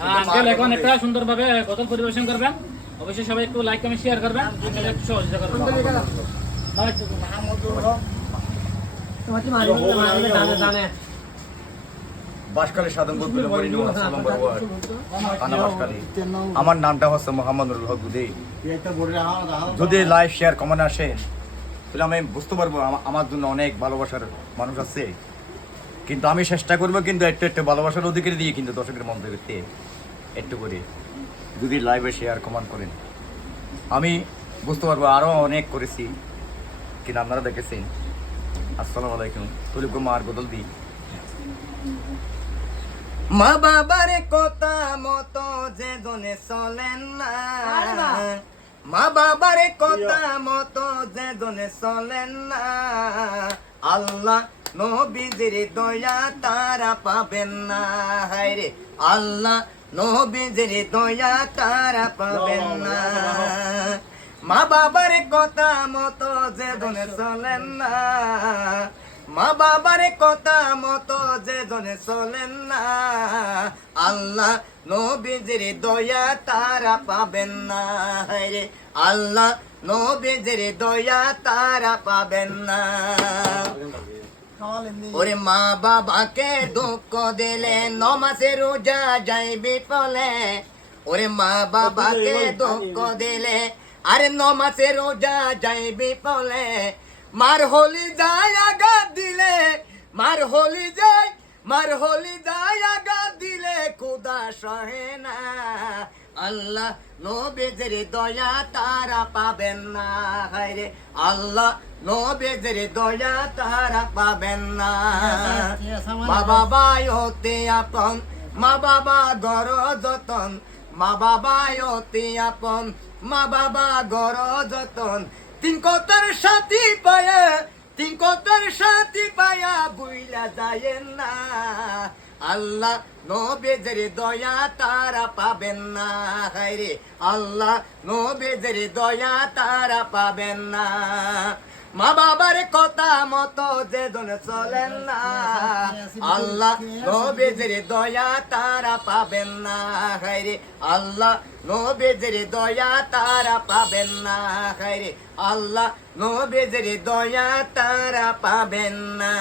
Uncle এখন একটা সুন্দরভাবে গজল পরিবেশন করবেন। অবশ্যই সবাই একটু লাইক কমেন্ট শেয়ার করবেন, আঙ্কেল একটু সহযোগিতা করবেন। বাঁশখালী সাধনপুর আমার নামটা হচ্ছে মোহাম্মদুল হক দুদি। যদি লাইভ শেয়ার কমেন্ট আসে তাহলে আমি বুঝতে পারবো আমার জন্য অনেক ভালোবাসার মানুষ আছে, কিন্তু আমি চেষ্টা করবো কিন্তু একটু একটু ভালোবাসার অধিকার দিয়ে কিন্তু দর্শকের মন থেকে একটু করে যদি লাইভে শেয়ার কমেন্ট করেন আমি বুঝতে পারবো। আরও অনেক করেছি কিন্তু আপনারা দেখেছেন। আসসালামু আলাইকুম। তুলিপ মার বদল দিই মা বাবার কথা মতো যে জনে চলেন না, মা বাবার কথা মতো যে জনে চলেন না, আল্লাহ নবীজির দয়া তারা পাবেন না। হায়রে আল্লাহ নবীজির দয়া তারা পাবেন না। মা বাবার কথা মতো যে জনে চলেন না, মা বাবার কথা মতো যে জনে চলেন না, আল্লাহ নবীজির দয়া তারা পাবেন না। রে আল্লাহ নবীজির দয়া তারা পাবেন না। ওরে মা বাবাকে দুঃখ দিলে নমাজে রোজা যাইবি ফলে। ওরে মা বাবাকে দুঃখ দিলে আরে নমাজে রোজা যাইবি ফলে। মার হলি যায় আঘাত দিলে, মার হলি যায় আঘাত দিলে খুদা সহে না। আল্লাহ নবীজির দয়া তারা পাবেন না। হায়রে আল্লাহ নবীজির দয়া তারা পাবেন না। মা বাবা হতে আপন, মা বাবা গর যতন, মা বাবা হতে আপন, মা বাবা গর যতন। তিন কথার সাথী পায়া, তিন কথার সাথী পায়া বুইলা যায়েন না। আল্লাহ নবীজির দয়া তারা পাবেন না। হায়রে আল্লাহ নবীজির দয়া তারা পাবেন না। মা বাবার কথা মতো যে জন চলেন না, আল্লাহ নবীজির দয়া তারা পাবেন না। হায়রে আল্লাহ নবীজির দয়া তারা পাবেন না। হায়রে আল্লাহ নবীজির দয়া তারা পাবেন না।